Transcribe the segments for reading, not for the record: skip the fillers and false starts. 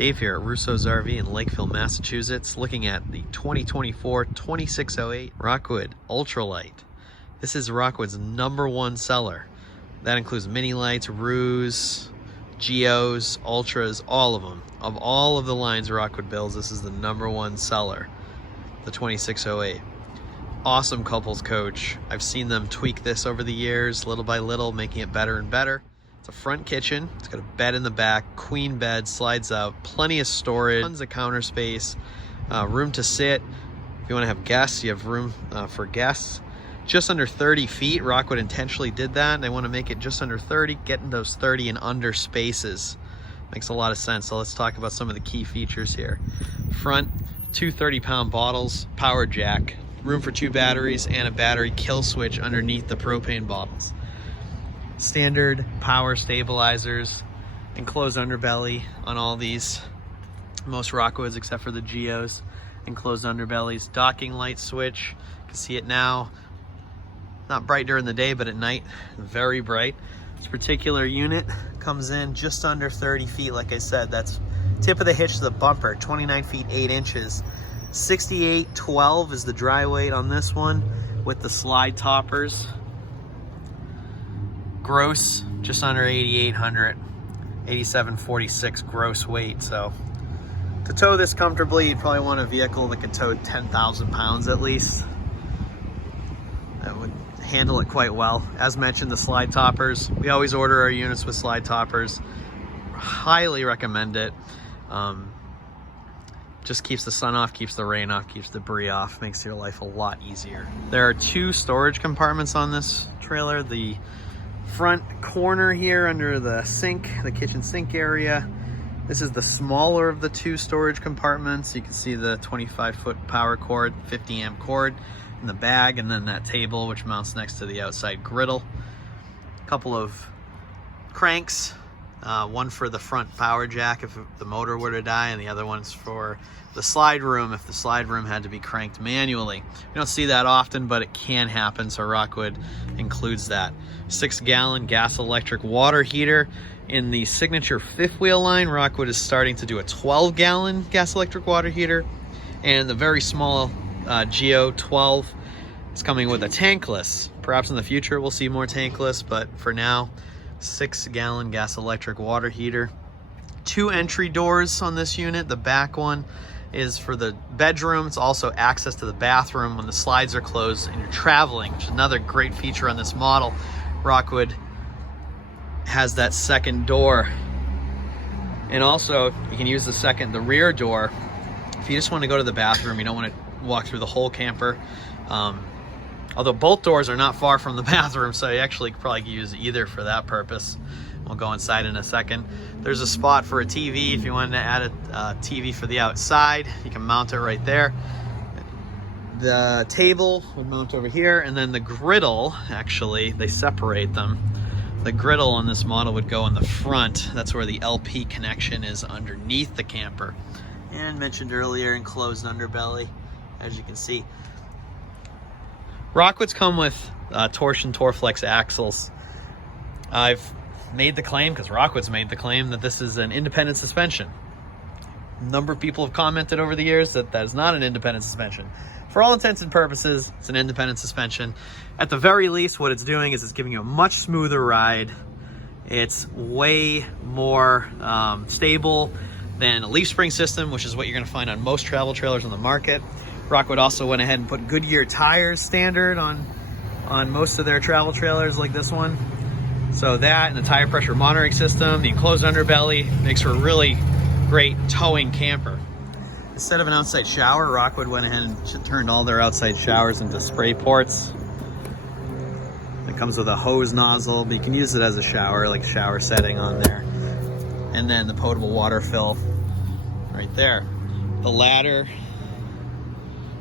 Dave here at Rousseau's RV in Lakeville, Massachusetts, looking at the 2024 2608 Rockwood Ultralight. This is Rockwood's #1 seller. That includes mini lights, Roos, Geos, Ultras, all of them. Of all of the lines Rockwood builds, this is the #1 seller, the 2608. Awesome couples coach. I've seen them tweak this over the years, little by little, making it better and better. It's a front kitchen. It's got a bed in the back, queen bed, slides out, plenty of storage, tons of counter space, room to sit. If you want to have guests, you have room for guests. Just under 30 feet. Rockwood intentionally did that. They want to make it just under 30, getting those 30 and under spaces. Makes a lot of sense. So let's talk about some of the key features here. Front, two 30-pound bottles, power jack, room for 2 batteries, and a battery kill switch underneath the propane bottles. Standard power stabilizers, enclosed underbelly on all these, most Rockwoods except for the Geos, enclosed underbellies, docking light switch, you can see it now, not bright during the day but at night very bright. This particular unit comes in just under 30 feet. Like I said, that's tip of the hitch to the bumper, 29 feet 8 inches. 6812 is the dry weight on this one with the slide toppers. Gross, just under 8,800, 8,746 gross weight. So to tow this comfortably, you'd probably want a vehicle that could tow 10,000 pounds at least. That would handle it quite well. As mentioned, the slide toppers. We always order our units with slide toppers. Highly recommend it. Just keeps the sun off, keeps the rain off, keeps debris off, makes your life a lot easier. There are 2 storage compartments on this trailer. The front corner here under the sink, the kitchen sink area. This is the smaller of the 2 storage compartments. You can see the 25-foot power cord, 50-amp cord in the bag, and then that table which mounts next to the outside griddle. A couple of cranks, one for the front power jack if the motor were to die, and the other one's for the slide room if the slide room had to be cranked manually. You don't see that often, but it can happen, so Rockwood includes that. 6-gallon gas electric water heater. In the signature 5th wheel line, Rockwood is starting to do a 12-gallon gas electric water heater, and the very small Geo 12 is coming with a tankless. Perhaps in the future we'll see more tankless, but for now, 6-gallon gas electric water heater. 2 entry doors on this unit. The back one is for the bedroom. It's also access to the bathroom when the slides are closed and you're traveling, which is another great feature on this model. Rockwood has that second door. And also you can use the rear door if you just want to go to the bathroom. You don't want to walk through the whole camper. Although both doors are not far from the bathroom, so you actually could probably use either for that purpose. We'll go inside in a second. There's a spot for a TV if you wanted to add a TV for the outside. You can mount it right there. The table would mount over here, and then the griddle, actually, they separate them. The griddle on this model would go in the front. That's where the LP connection is underneath the camper. And mentioned earlier, enclosed underbelly, as you can see. Rockwoods come with torsion Torflex axles. I've made the claim, because Rockwoods made the claim, that this is an independent suspension. A number of people have commented over the years that that is not an independent suspension. For all intents and purposes, it's an independent suspension. At the very least, what it's doing is it's giving you a much smoother ride. It's way more stable than a leaf spring system, which is what you're going to find on most travel trailers on the market. Rockwood also went ahead and put Goodyear tires standard on most of their travel trailers like this one. So that and the tire pressure monitoring system, the enclosed underbelly, makes for a really great towing camper. Instead of an outside shower, Rockwood went ahead and turned all their outside showers into spray ports. It comes with a hose nozzle, but you can use it as a shower, like shower setting on there. And then the potable water fill right there. The ladder,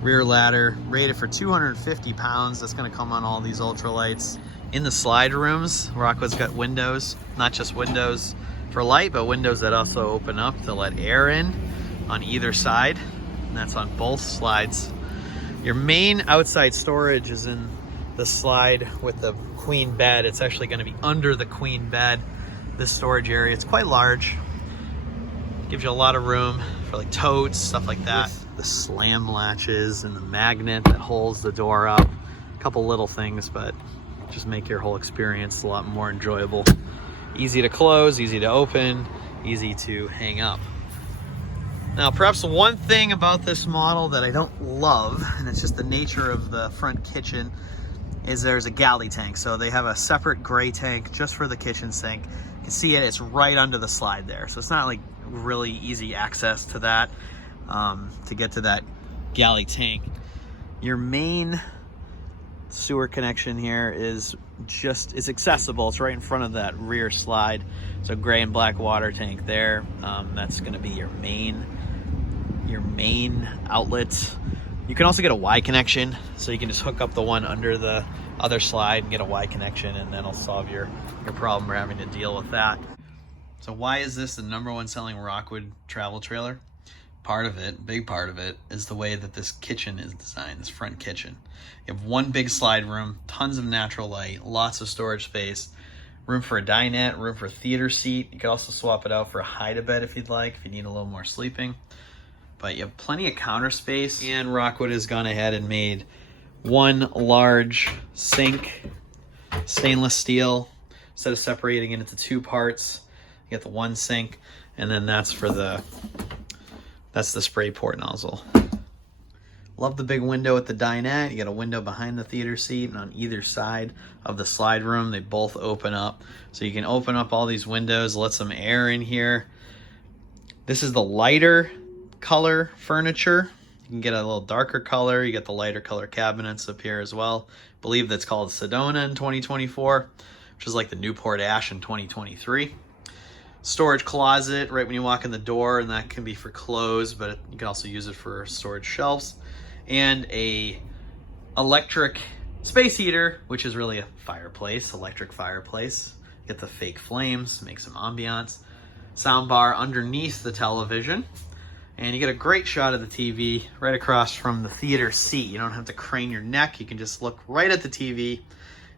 rear ladder, rated for 250 pounds. That's going to come on all these ultralights. In the slide rooms, Rockwood's got windows, not just windows for light, but windows that also open up to let air in on either side. And that's on both slides. Your main outside storage is in the slide with the queen bed. It's actually going to be under the queen bed, this storage area. It's quite large. Gives you a lot of room for like totes, stuff like that. With the slam latches and the magnet that holds the door up. A couple little things, but just make your whole experience a lot more enjoyable. Easy to close, easy to open, easy to hang up. Now, perhaps one thing about this model that I don't love, and it's just the nature of the front kitchen, is there's a galley tank. So they have a separate gray tank just for the kitchen sink. You can see it, it's right under the slide there. So it's not like really easy access to that, to get to that galley tank. Your main sewer connection here is accessible. It's right in front of that rear slide. So gray and black water tank there. That's gonna be your main outlet. You can also get a Y connection, so you can just hook up the one under the other slide and get a Y connection, and that'll solve your problem for having to deal with that. So why is this the #1 selling Rockwood travel trailer? Part of it, big part of it, is the way that this kitchen is designed, this front kitchen. You have one big slide room, tons of natural light, lots of storage space, room for a dinette, room for a theater seat. You could also swap it out for a hide-a-bed if you'd like, if you need a little more sleeping. But you have plenty of counter space, and Rockwood has gone ahead and made one large sink, stainless steel. Instead of separating it into two parts, you get the one sink, and then that's the spray port nozzle. Love the big window at the dinette. You got a window behind the theater seat, and on either side of the slide room, they both open up. So you can open up all these windows, let some air in here. This is the lighter color furniture. You can get a little darker color. You get the lighter color cabinets up here as well. I believe that's called Sedona in 2024, which is like the Newport Ash in 2023. Storage closet right when you walk in the door, and that can be for clothes, but you can also use it for storage shelves. And a electric space heater, which is really a fireplace, electric fireplace. Get the fake flames, make some ambiance. Soundbar underneath the television. And you get a great shot of the TV right across from the theater seat. You don't have to crane your neck. You can just look right at the TV.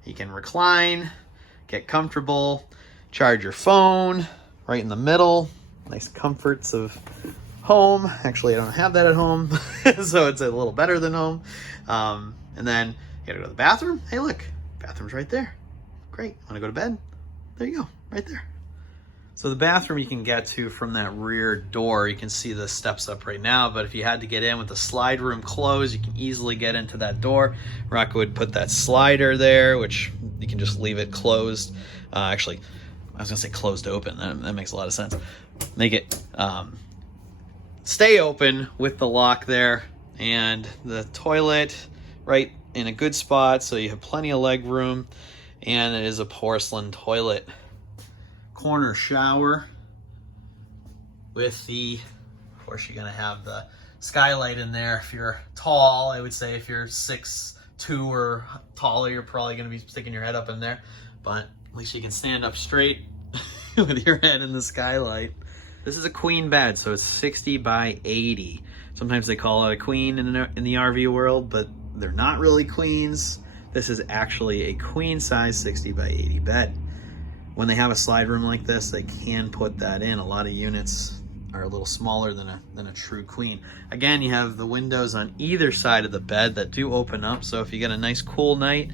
You can recline, get comfortable, charge your phone right in the middle. Nice comforts of home. Actually, I don't have that at home, so it's a little better than home. And then you gotta go to the bathroom. Hey, look, bathroom's right there. Great. Want to go to bed? There you go, right there. So the bathroom you can get to from that rear door. You can see the steps up right now, but if you had to get in with the slide room closed, you can easily get into that door. Rockwood put that slider there, which you can just leave it closed. Actually, I was gonna say closed open. That makes a lot of sense. Make it stay open with the lock there, and the toilet right in a good spot, so you have plenty of leg room, and it is a porcelain toilet. Corner shower with of course you're gonna have the skylight in there. If you're tall, I would say if you're 6'2" or taller, you're probably gonna be sticking your head up in there, but at least you can stand up straight with your head in the skylight. This is a queen bed, so it's 60 by 80. Sometimes they call it a queen in the RV world, but they're not really queens. This is actually a queen size 60 by 80 bed. When they have a slide room like this, they can put that in. A lot of units are a little smaller than a true queen. Again, you have the windows on either side of the bed that do open up, so if you get a nice cool night,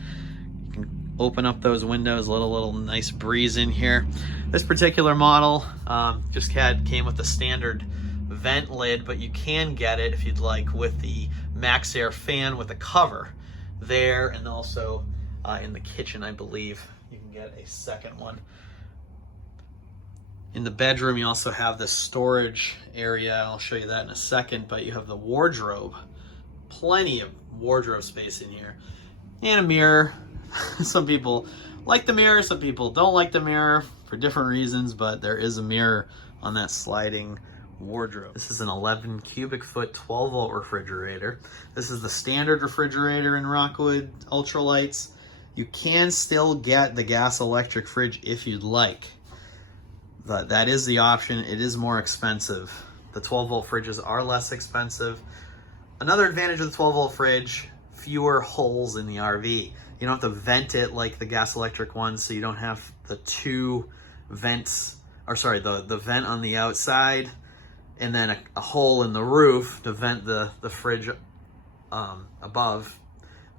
you can open up those windows, let a little nice breeze in here. This particular model came with the standard vent lid, but you can get it if you'd like with the Max Air fan with a cover there, and also in the kitchen, I believe you can get a second one. In the bedroom, you also have this storage area. I'll show you that in a second, but you have the wardrobe. Plenty of wardrobe space in here. And a mirror. Some people like the mirror, some people don't like the mirror for different reasons, but there is a mirror on that sliding wardrobe. This is an 11 cubic foot 12 volt refrigerator. This is the standard refrigerator in Rockwood ultralights. You can still get the gas electric fridge if you'd like. That is the option. It is more expensive. The 12 volt fridges are less expensive. Another advantage of the 12 volt fridge, fewer holes in the RV. You don't have to vent it like the gas electric ones, so you don't have the two vents, or sorry, the vent on the outside and then a hole in the roof to vent the fridge above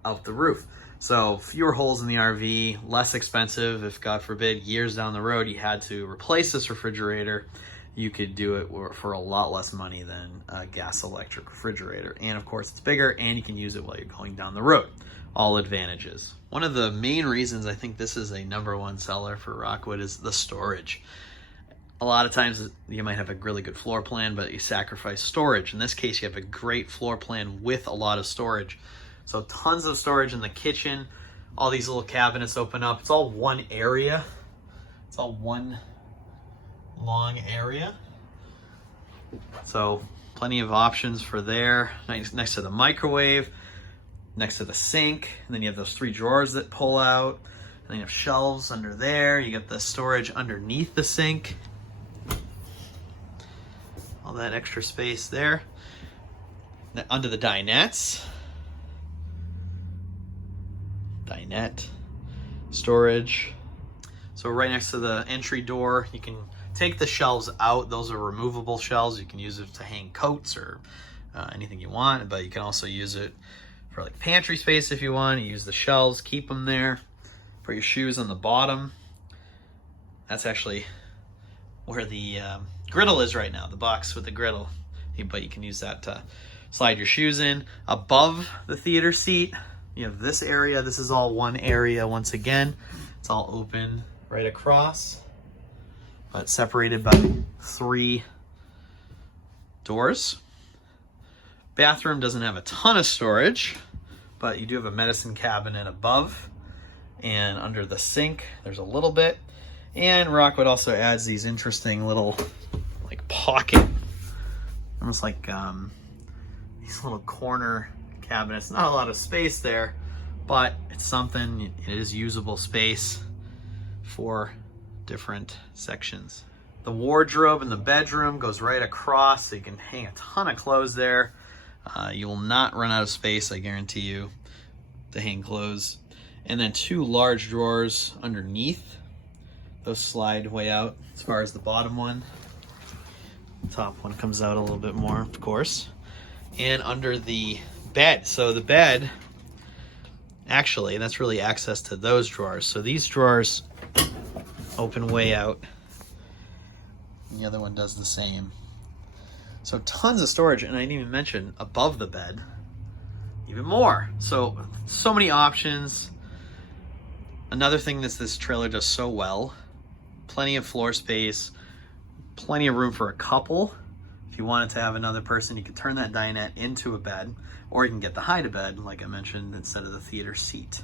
out the roof. So fewer holes in the RV, less expensive. If God forbid years down the road you had to replace this refrigerator, you could do it for a lot less money than a gas electric refrigerator. And of course it's bigger, and you can use it while you're going down the road. All advantages. One of the main reasons I think this is a #1 seller for Rockwood is the storage. A lot of times you might have a really good floor plan, but you sacrifice storage. In this case, you have a great floor plan with a lot of storage. So tons of storage in the kitchen. All these little cabinets open up. It's all one area. It's all one long area. So plenty of options for there. Next to the microwave, next to the sink. And then you have those 3 drawers that pull out. And then you have shelves under there. You got the storage underneath the sink. All that extra space there. Under the dinettes. Dinette storage. So right next to the entry door, you can take the shelves out. Those are removable shelves. You can use it to hang coats or anything you want, but you can also use it for like pantry space if you want. You use the shelves, keep them there. Put your shoes on the bottom. That's actually where the griddle is right now, the box with the griddle. But you can use that to slide your shoes in. Above the theater seat, you have this area. This is all one area once again. It's all open right across, but separated by 3 doors. Bathroom doesn't have a ton of storage, but you do have a medicine cabinet above, and under the sink there's a little bit. And Rockwood also adds these interesting little like pocket, almost like these little corner cabinets. Not a lot of space there, but it's something. It is usable space for different sections. The wardrobe in the bedroom goes right across, so you can hang a ton of clothes there. You will not run out of space, I guarantee you, to hang clothes. And then 2 large drawers underneath. Those slide way out as far as the bottom one. The top one comes out a little bit more, of course. And under the bed. So the bed, actually, that's really access to those drawers. So these drawers open way out. And the other one does the same. So tons of storage, and I didn't even mention above the bed, even more. So many options. Another thing that this trailer does so well, plenty of floor space, plenty of room for a couple. If you wanted to have another person, you could turn that dinette into a bed, or you can get the hide-a-bed, like I mentioned, instead of the theater seat.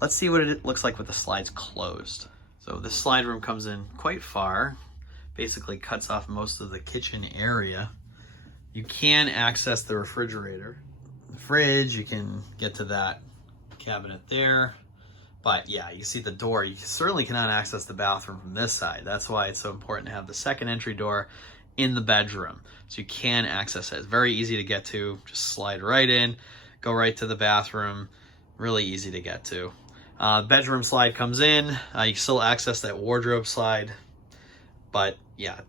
Let's see what it looks like with the slides closed. So this slide room comes in quite far, basically cuts off most of the kitchen area. You can access the refrigerator. The fridge, you can get to that cabinet there. But yeah, you see the door. You certainly cannot access the bathroom from this side. That's why it's so important to have the second entry door in the bedroom, so you can access it. It's very easy to get to. Just slide right in, go right to the bathroom. Really easy to get to. Bedroom slide comes in. You can still access that wardrobe slide, but yeah,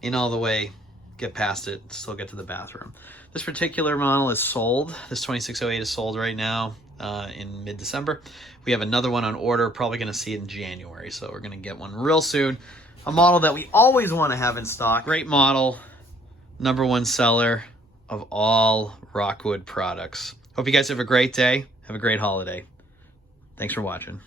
in all the way, get past it, still get to the bathroom. This particular model is sold. This 2608 is sold right now in mid-December. We have another one on order, probably going to see it in January, so we're going to get one real soon. A model that we always want to have in stock. Great model, #1 seller of all Rockwood products. Hope you guys have a great day. Have a great holiday. Thanks for watching.